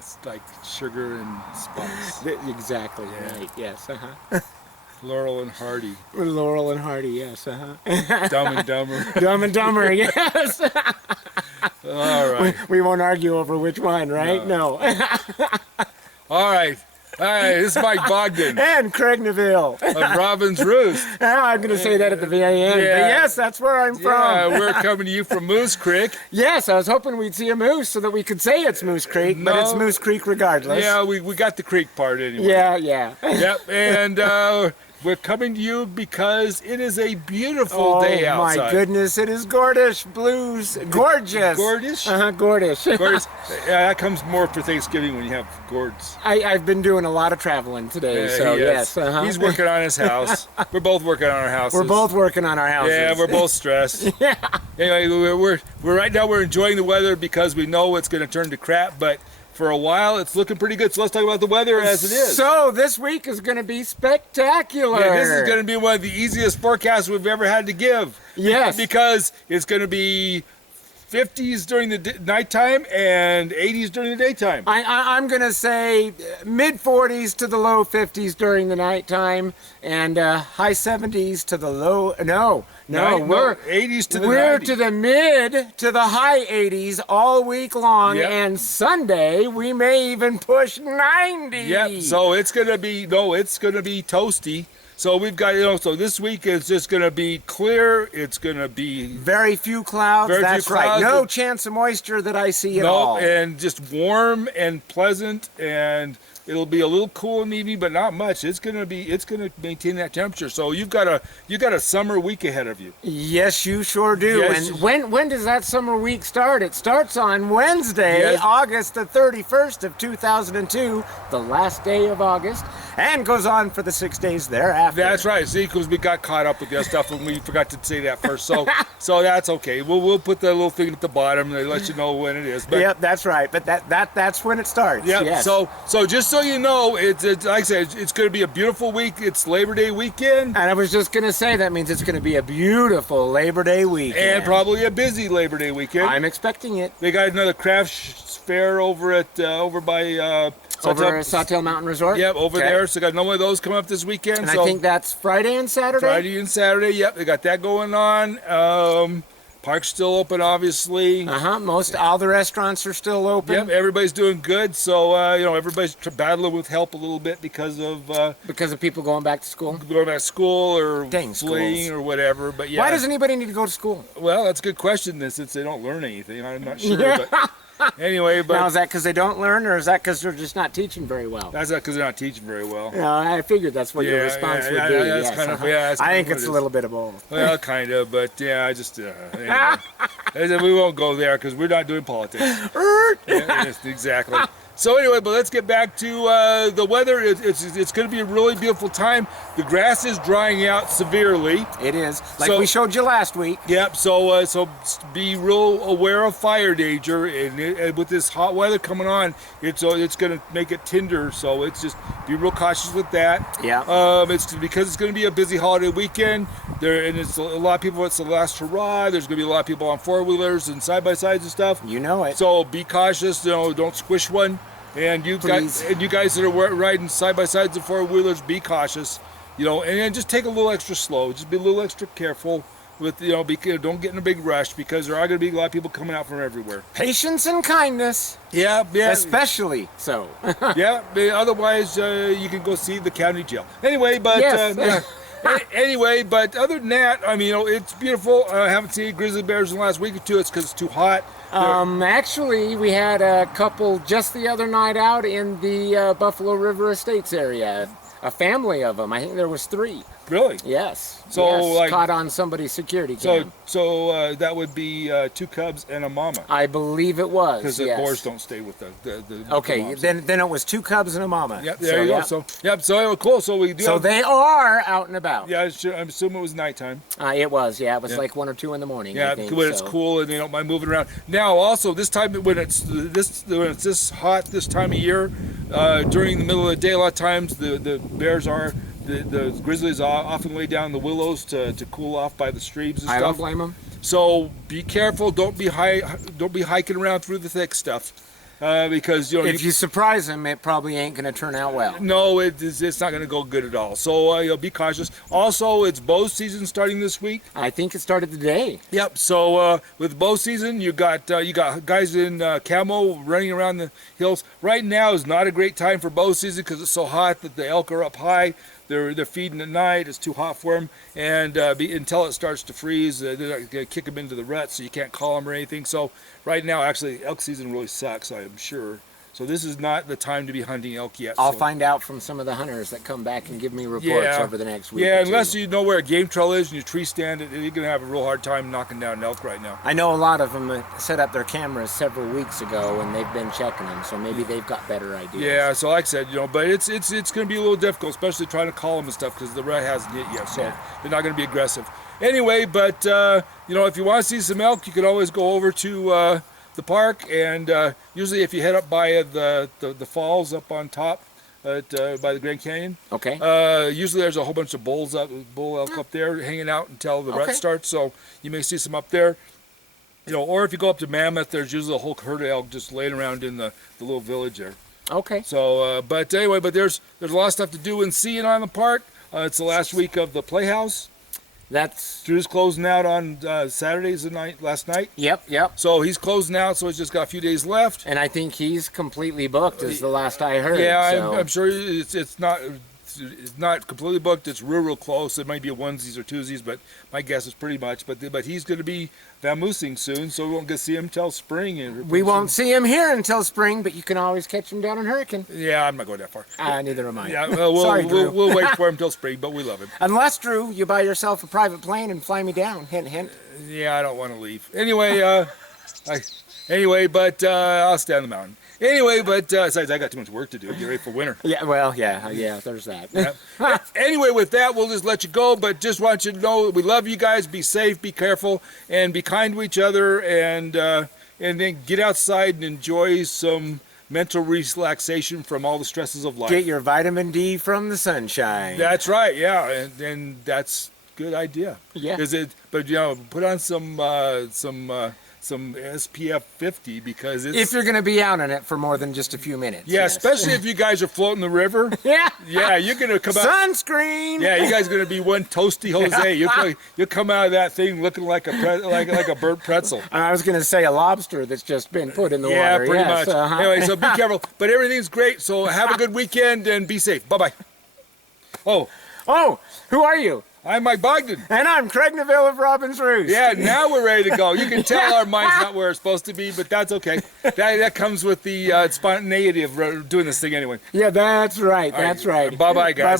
It's like sugar and spice. Exactly. Yeah. Right. Yes. Laurel and Hardy. Laurel and Hardy. Yes. Dumb and Dumber. Dumb and Dumber. Yes. All right. We won't argue over which one, right? No. All right. This is Mike Bogden And Craig Neville. of Robin's Roost. I'm going to say that at the very end. Yeah. But yes, that's where I'm from. Yeah, we're coming to you from Moose Creek. Yes, I was hoping we'd see a moose so that we could say it's Moose Creek, but it's No. Moose Creek regardless. Yeah, we got the creek part anyway. Yeah, yeah. Yep, and we're coming to you because it is a beautiful day outside. Oh my goodness, it is gorgeous, blues, gorgeous. Gorgeous? Gorgeous. Gorgeous. Yeah, that comes more for Thanksgiving when you have gourds. I've been doing a lot of traveling today, so he is. yes. He's working on his house. We're both working on our houses. We're both working on our houses. Yeah, we're both stressed. Yeah. Anyway, we're right now we're enjoying the weather because we know it's going to turn to crap, but for a while it's looking pretty good. So let's talk about the weather as it is. So this week is going to be spectacular. Yeah, this is going to be one of the easiest forecasts we've ever had to give. Yes. Because it's going to be 50s during the nighttime and 80s during the daytime. I'm going to say mid 40s to the low 50s during the nighttime and high 70s to the low, we're 80s to the we're 90s. to the mid to the high 80s all week long, Yep. and Sunday we may even push 90. Yep, so it's going to be toasty. So we've got, so this week is just going to be clear. It's going to be Very few clouds, Very few that's clouds. right. No chance of moisture that I see at all. and just warm and pleasant, and it'll be a little cool in the evening, but not much. It's going to maintain that temperature. So you got a summer week ahead of you. Yes, you sure do. Yes. And when does that summer week start? It starts on Wednesday, Yes. August the 31st of 2002, the last day of August, and goes on for the 6 days thereafter. That's right. See, because we got caught up with the other stuff and we forgot to say that first. So that's okay. We'll put that little thing at the bottom and let you know when it is. But, Yep, that's right. But that's when it starts. yeah. Yes. So just so you know, it's like I said, it's going to be a beautiful week. It's Labor Day weekend. And I was just going to say that means it's going to be a beautiful Labor Day weekend. And probably a busy Labor Day weekend. I'm expecting it. They got another craft fair over by Over Sawtail Mountain Resort? Yep, over Okay. there. So got no one of those coming up this weekend. And so I think that's Friday and Saturday? Friday and Saturday. Yep, they got that going on. Park's still open, obviously. All the restaurants are still open. Yep, everybody's doing good. So everybody's battling with help a little bit because of people going back to school? going back to school or Dang fleeing schools. or whatever. But yeah, Why does anybody need to go to school? well, that's a good question. Since they don't learn anything, I'm not sure. Yeah. But anyway, Now, is that because they don't learn, or is that because they're just not teaching very well? that's not because they're not teaching very well. No, I figured that's what your Yeah, response yeah, would yeah, be. that's Yes, kind of- yeah, that's I kind think of what it's it a is. little bit of both. Well, kind of, but yeah, I just anyway. We won't go there because we're not doing politics. Yeah, yes, exactly. So anyway, but let's get back to the weather. It's going to be a really beautiful time. The grass is drying out severely. It is, like So- we showed you last week. Yep. So be real aware of fire danger, and with this hot weather coming on, it's going to make it tinder. So it's just be real cautious with that. Yeah. It's because it's going to be a busy holiday weekend. It's a lot of people. It's the last hurrah. There's going to be a lot of people on 4-wheelers and side-by-sides and stuff. You know it. So be cautious. Don't squish one. And you Please. guys that are riding side-by-sides and 4-wheelers, be cautious. And then just take a little extra slow. Just be a little extra careful with don't get in a big rush because there are going to be a lot of people coming out from everywhere. Patience and kindness, Yeah. especially so. Yeah. Otherwise, you can go see the county jail. Anyway, but Yes. anyway, but other than that, I mean, it's beautiful. I haven't seen grizzly bears in the last week or two. It's because it's too hot. Actually, we had a couple just the other night out in the Buffalo River Estates area. A family of them. I think there was 3. Really? Yes. So, yes, like- caught on somebody's security cam. So that would be 2 cubs and a mama. I believe it was. Because the yes. boars don't stay with the Okay, moms. then it was 2 cubs and a mama. Yep, there you go. yeah. So anyway, cool. So we do. So have, they are out and about. Yeah, I'm assuming it was nighttime. It was. Yeah, it was Yeah. like 1 or 2 in the morning. Yeah, I think, when it's so. cool and they don't mind moving around. Now, also this time when it's this hot this time of year, during the middle of the day, a lot of times the bears are. The grizzlies often lay down in the willows to cool off by the streams and I stuff. don't blame them. So be careful. Don't be hiking around through the thick stuff. because if you surprise them, it probably ain't going to turn out well. No, it's not going to go good at all. So be cautious. Also, it's bow season starting this week. I think it started today. Yep. So with bow season, you got guys in camo running around the hills. Right now is not a great time for bow season because it's so hot that the elk are up high. They're feeding at night. It's too hot for them, and until it starts to freeze, they're not going to kick them into the rut, so you can't call them or anything. So right now, actually, elk season really sucks, I am sure. So this is not the time to be hunting elk yet. I'll find out from some of the hunters that come back and give me reports over the next week. Yeah, unless you know where a game trail is and you tree stand it, you're going to have a real hard time knocking down an elk right now. I know a lot of them set up their cameras several weeks ago and they've been checking them, so maybe they've got better ideas. Yeah, so like I said, but it's going to be a little difficult, especially trying to call them and stuff because the rut hasn't hit yet, so they're not going to be aggressive. Anyway, but if you want to see some elk, you can always go over to the park, and usually if you head up by the falls up on top by the Grand Canyon, usually there's a whole bunch of bull elk up there hanging out until the rut starts, so you may see some up there. Or if you go up to Mammoth, there's usually a whole herd of elk just laying around in the little village there. Okay. So, but anyway, there's a lot of stuff to do and see on the park. It's the last week of the Playhouse. Drew's closing out on Saturdays last night. Yep. So he's closing out, so he's just got a few days left. And I think he's completely booked, is the last I heard. Yeah, so. I'm sure it's not completely booked. It's real close. It might be a onesies or twosies, but my guess is pretty much. But he's going to be vamoosing soon, so we won't get to see him till spring. We won't see him here until spring, but you can always catch him down in Hurricane. Yeah, I'm not going that far. Neither am I. Yeah, well, Sorry, Drew. we'll wait for him till spring, but we love him. Unless, Drew, you buy yourself a private plane and fly me down. Hint, hint. Yeah, I don't want to leave. Anyway, but I'll stay on the mountain. Anyway, but besides, I got too much work to do. Get ready for winter. Yeah, well, yeah, there's that. Yeah. Anyway, with that, we'll just let you go, but just want you to know we love you guys. Be safe, be careful, and be kind to each other, and then get outside and enjoy some mental relaxation from all the stresses of life. Get your vitamin D from the sunshine. That's right, yeah, and that's a good idea. Yeah. But put on some SPF 50 because it's... If you're going to be out on it for more than just a few minutes. Yeah, yes. Especially if you guys are floating the river. Yeah. Yeah, you're going to come out... Sunscreen! Yeah, you guys are going to be one toasty Jose. You'll come out of that thing looking like a burnt pretzel. I was going to say a lobster that's just been put in the water. Yeah, pretty much. Anyway, so be careful. But everything's great, so have a good weekend and be safe. Bye-bye. Oh, who are you? I'm Mike Bogden. And I'm Craig Neville of Robin's Roost. Yeah, now we're ready to go. You can tell our mind's not where it's supposed to be, but that's okay. That comes with the spontaneity of doing this thing anyway. Yeah, that's right. That's right. Bye-bye, guys.